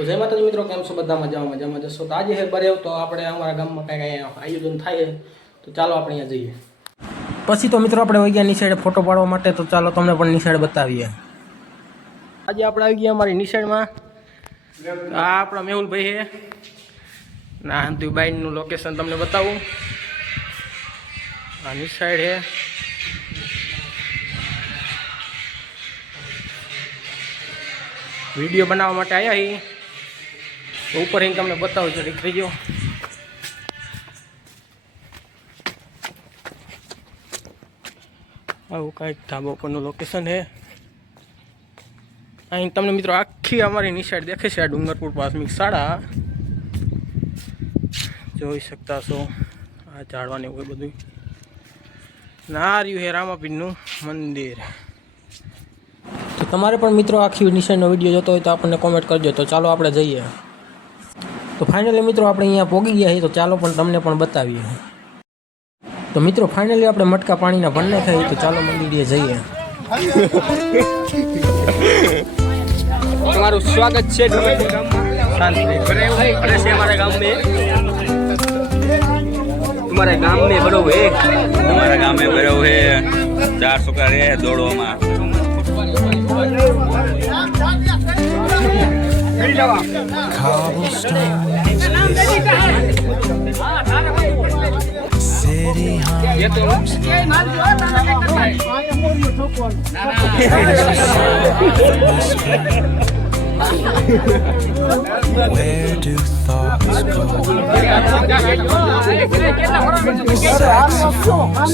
તો જય માતાજી મિત્રો, કેમ છો? બધા મજામાં જશો. તો આજે હે બરેવ, તો આપણે અમારા ગામમાં કંઈક આયોજન થાય, તો ચાલો આપણે અહીંયા જઈએ. પછી તો મિત્રો આપણે વહી ગયા નિશાળે ફોટો પાડવા માટે, તો ચાલો તમને પણ નિશાળ બતાવીએ. આજે આપણે આવી ગયા અમારી નિશાળમાં. આ આપણા મેહુલભાઈ છે ના હંતુબાઈનું લોકેશન તમને બતાવું. આ નિશાળ છે. વિડીયો બનાવવા માટે આવ્યા છીએ, તો ઉપર અહીં તમને બતાવું છું. થઈ ગયો આવું કાંઈક ધાબા ઉપરનું લોકેશન છે. અહીં તમને મિત્રો આખી અમારી નિશાળ દેખે છે. આ ડુંગરપુર પ્રાથમિક શાળા જોઈ શકતા છો. આ ઝાડવાને એવું બધું ના રહ્યું છે રામાપીરનું મંદિર. તો તમારે પણ મિત્રો આખી નિશાળનો વિડીયો જોતો હોય તો આપણને કોમેન્ટ કરજો. તો ચાલો આપણે જઈએ. તો ફાઇનલી મિત્રો આપણે અહીંયા પહોંચી ગયા છીએ, તો ચાલો પણ તમને પણ બતાવીએ. તો મિત્રો ફાઇનલી આપણે મટકા પાણીના ભરને ખાઈએ, તો ચાલો મંદિરે જઈએ. તમારું સ્વાગત છે हमारे गांव में. तुम्हारे गांव में बड़ो है, हमारा गांव में बड़ो है 400 का रे दौड़ो में ये तो Where do thoughts go? And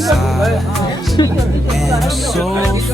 soulful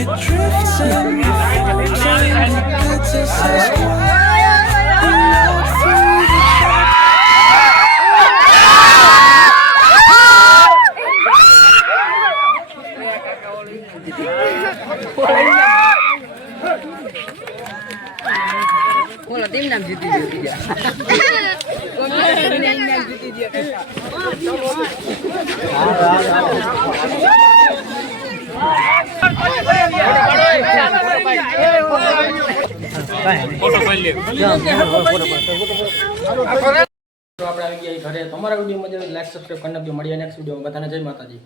it drifts in Bola tim nam જીતી ગયો જીતી આપણે આવી ગયા ઘરે. તમારા વિડીયો મજા આવે લાઈક સબસ્ક્રાઈબ કરી નાખજો. મળીએ નેક્સ્ટ વિડીયોમાં. બધાને જય માતાજી.